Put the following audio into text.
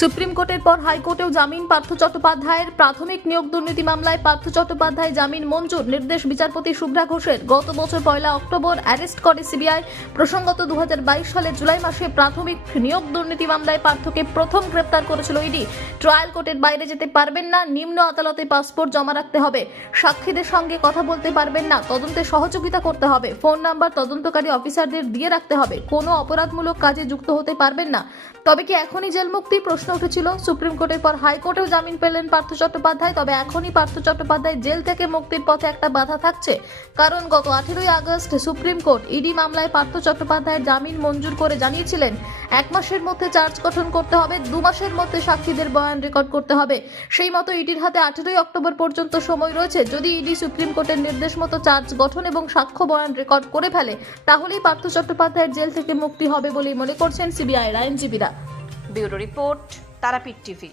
Supreme কোর্টের পর হাইকোর্টেও জামিন পার্থ চট্টোপাধ্যায়ের। প্রাথমিক নিয়োগ দুর্নীতি মামলায় পার্থ চট্টোপাধ্যায় জামিন মঞ্জুর। নির্দেশ বিচারপতি শুভ্রা ঘোষের। গত বছর 1 অক্টোবর অ্যারেস্ট করে সিবিআই। প্রসঙ্গত 2022 সালের জুলাই মাসে প্রাথমিক নিয়োগ দুর্নীতি মামলায় পার্থকে প্রথম গ্রেপ্তার করেছিল ইডি। ট্রায়াল কোর্টের বাইরে যেতে পারবেন না, নিম্ন আদালতে পাসপোর্ট জমা রাখতে হবে, সাক্ষীদের সঙ্গে কথা বলতে পারবেন না, তদন্তে সহযোগিতা করতে হবে, ফোন নাম্বার তদন্তকারী অফিসারদের দিয়ে রাখতে হবে, কোনো অপরাধমূলক কাজে যুক্ত হতে পারবেন না। তবে কি এখনই জেল মুক্তি? প্রশ্ন উঠেছিল। সুপ্রিম কোর্টের পর হাইকোর্টেও জামিন পেলেন পার্থ চট্টোপাধ্যায়। তবে এখনই পার্থ চট্টোপাধ্যায় জেল থেকে মুক্তির পথে একটা বাধা থাকছে, কারণ গত 18 আগস্ট সুপ্রিম কোর্ট ইডি মামলায় পার্থ চট্টোপাধ্যায়ের জামিন মঞ্জুর করে জানিয়েছিলেন 1 মাসের মধ্যে চার্জ গঠন করতে হবে, 2 মাসের মধ্যে সাক্ষীদের বয়ান রেকর্ড করতে হবে। সেই মতো ইডির হাতে 18 অক্টোবর পর্যন্ত সময় রয়েছে। যদি ইডি সুপ্রিম কোর্টের নির্দেশ মতো চার্জ গঠন এবং সাক্ষ্য বয়ান রেকর্ড করে ফেলে, তাহলেই পার্থ চট্টোপাধ্যায়ের জেল থেকে মুক্তি হবে বলেই মনে করছেন সিবিআইয়ের আইনজীবীরা। Bureau report, Tarapith TV.